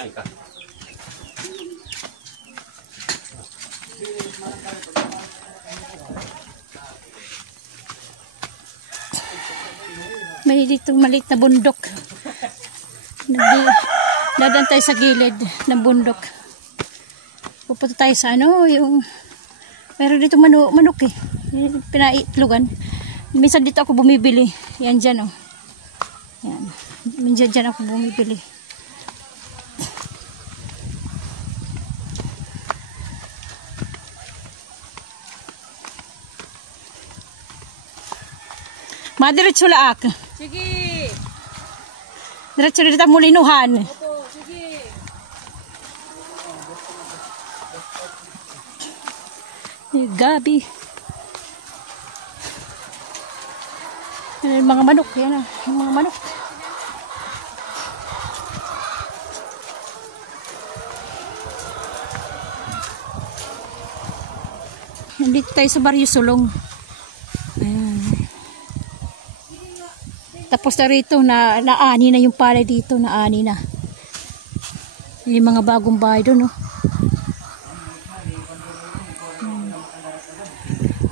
May dito maliit na bundok. Dadaan tayo sa gilid ng bundok. Pupunta tayo sa ano, yung meron dito manok eh. Pinaitlogan. Minsan dito ako bumibili. Yan dyan oh. Yan. Minsan dyan ako bumibili. Madiretso laak. Sige. Diretso dito mulinuhan. Opo, sige. Gabi. Yan mga manok. Yan ah. Yung mga manok. Nandito tayo sa Barrio Sulong. Ayan. Tapos na rito, naani na yung palay dito, naani na. Yung mga bagong bahay doon, no?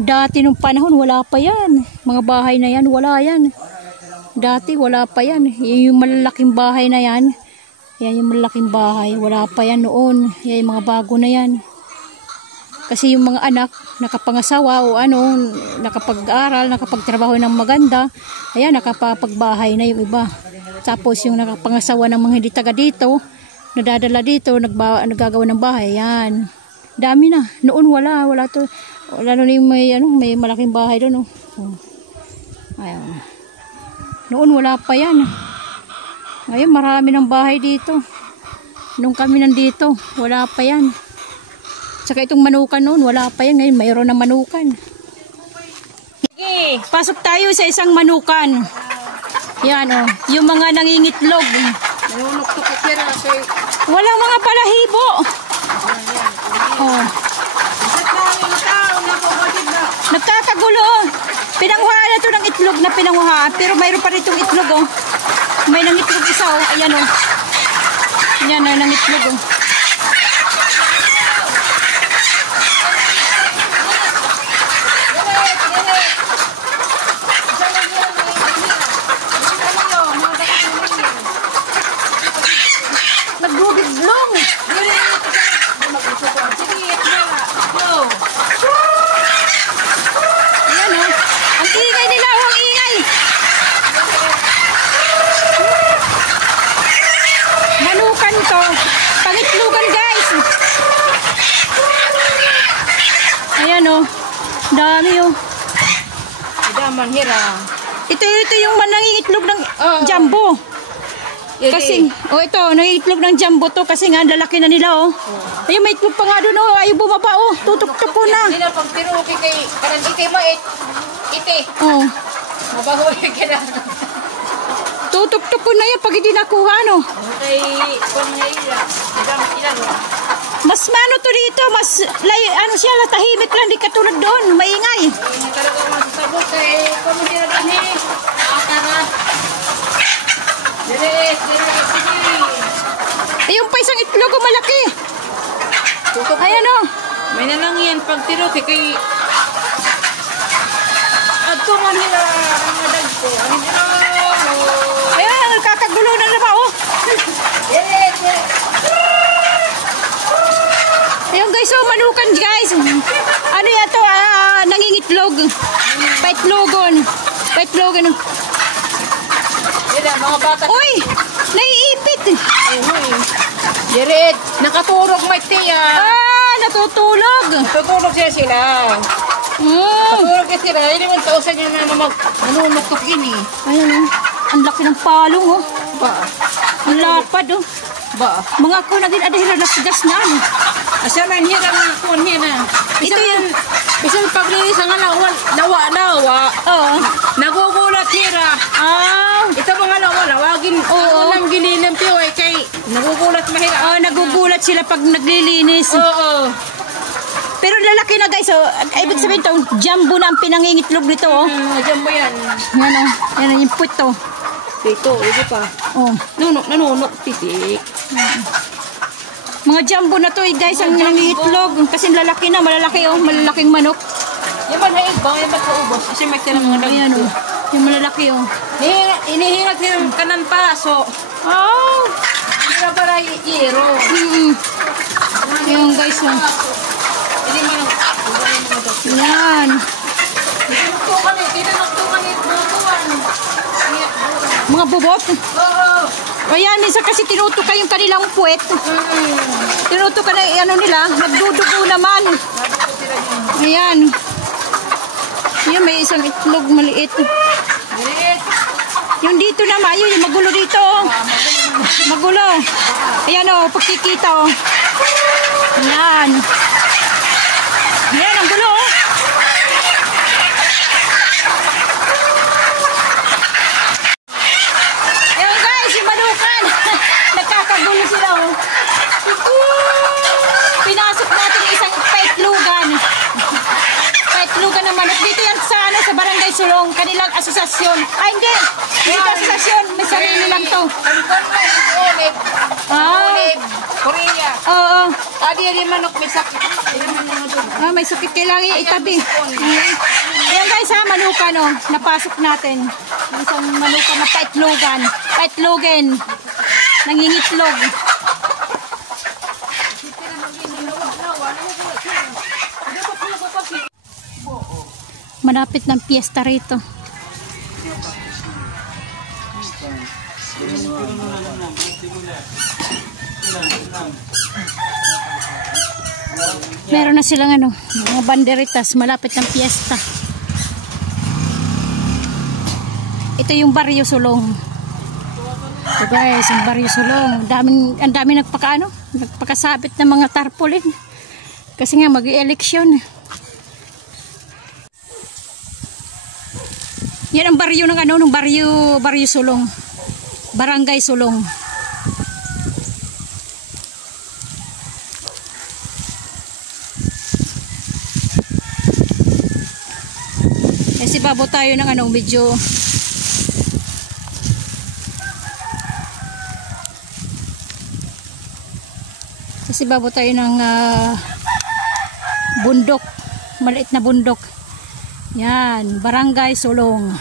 Dati nung panahon, wala pa yan. Mga bahay na yan, wala yan. Dati, wala pa yan. Yung malalaking bahay na yan, yan yung malalaking bahay. Wala pa yan noon. Yan yung mga bago na yan. Kasi yung mga anak, nakapangasawa o ano, nakapag-aral, nakapagtrabaho ng maganda, ayan, nakapagbahay na yung iba. Tapos yung nakapangasawa ng mga hindi taga dito, nadadala dito, nagagawa ng bahay, ayan. Dami na. Noon wala to. Wala na yung may malaking bahay doon, oh. Ayan. Noon wala pa yan. Ngayon marami ng bahay dito. Nung kami nandito, wala pa yan. Saka itong manukan noon, wala pa yan. Ngayon, mayroon na manukan. Sige, pasok tayo sa isang manukan. Yan, oh. Yung mga nangingitlog. Nanunok-tok kira. Walang mga palahibo. Oh. Nagkakagulo, oh. Pinanguhaan na ito ng itlog na pinanguhaan. Pero mayroon pa rin itong itlog, oh. May nangitlog isa, oh. Ayan, oh. Yan, oh, nangitlog, oh. Nagbubiglong. Ayan o. Ang ingay nila. Ang ingay. Manukan to. Pangitlugan guys. Ayan o. Dami o. Daman hira. Ito yung nangingitlog ng jumbo. Kasi, ito, nangitlog ng jumbo to kasi nga lalaki na nila, oh. Ayun, may itlog pa nga doon, oh. Ayaw bumaba, oh. Tutok-tok ko na. Hindi na pag piruki kay karang ite mo, ite. Oh. Mabaho yung kailangan. Tutok-tok ko na yan pag hindi nakuha, no. Okay, kung nga ilan. Mas mano to dito, mas, ano siya, tahimik lang, di katulad doon, maingay. Talaga masasabot kay kung hindi na dami. Akara. Yung pa isang itlog o malaki. Ayan o. May nalang yan pag tiro kay ato man nila ang madag ko. Ayan, kakagulo na naman o. Ayun guys, so manukan guys. Ano yan to, nangingitlog. Paitlogon. Paitlogon. Mga bata. Uy! Naiipit! Jared, nakaturog may tiya. Natutulog! Natutulog sila. Natutulog sila. Hindi naman tausan niya na manunuktok ini. Ayan, ang laki ng palong, oh. Ba? Ang lapad, oh. Ba? Mga ko na din adahira na sigas na, ano. Asa man hira nga kun hina. Ito yan. Isang paglinis ang nawa. Oo. Nagugulat hira. Ito mga nawagin. Oo. Ang gilinim piyo ay kay nagugulat mahira. Nagugulat sila pag naglilinis. Oo. Pero lalaki na guys, oh. Ibig sabihin to, jumbo na ang pinangingitlog nito, oh. Jumbo yan. Yan, oh. Yan yung puwit to. Dito, hindi pa. Oh. Nanunok, titik. Mga jumbo na to guys, ang nangiitlog. Kasi lalaki na, malalaki malalaking manok. Yan ba na ibang, yan ba paubos? Kasi may tinang mga Ayan dagto. Yung malalaki Inihingat ng kanan paso. Oh! Hindi para iiro. Yung guys, Hindi mo yung... yan. Tinanoktukan yung bubuan. Mga bubot. Oo. Ayan, minsan kasi tinutukan yung kanilang puwet. Tinutukan na nila, nagdudugo naman. Ayan. Ayan, may isang itlog maliit. Yung dito naman, yung magulo dito. Magulo. Ayan pagkikita Ayan. Ayan, ang gulo Ayan guys, yung manukan. Nagkakagulo sila Pinasok natin yung isang paitlugan. Paitlugan ng manok. Dito yan sa Barangay Sulong. Kanilang asosasyon. Ay, hindi. Dito asosasyon. May sarili lang to. Korea. Oo. Adi manok may sakit. May sakit. Kailangan itabi. Ayan guys manukan napasok natin. Isang manukan na paitlugan. Paitlugan. Nangingitlog. Malapit ng piyesta rito. Meron na silang mga banderitas malapit ng piyesta. Ito yung Barrio Sulong. Ito guys, yung Barrio Sulong. Ang daming nagpakasabit ng mga tarpaulin. Kasi nga mag-i-eleksyon. Yan ang baryo ng Barrio Sulong. Barangay Sulong. Kasi babo tayo ng medyo bundok, maliit na bundok. Yan, Barangay Sulong.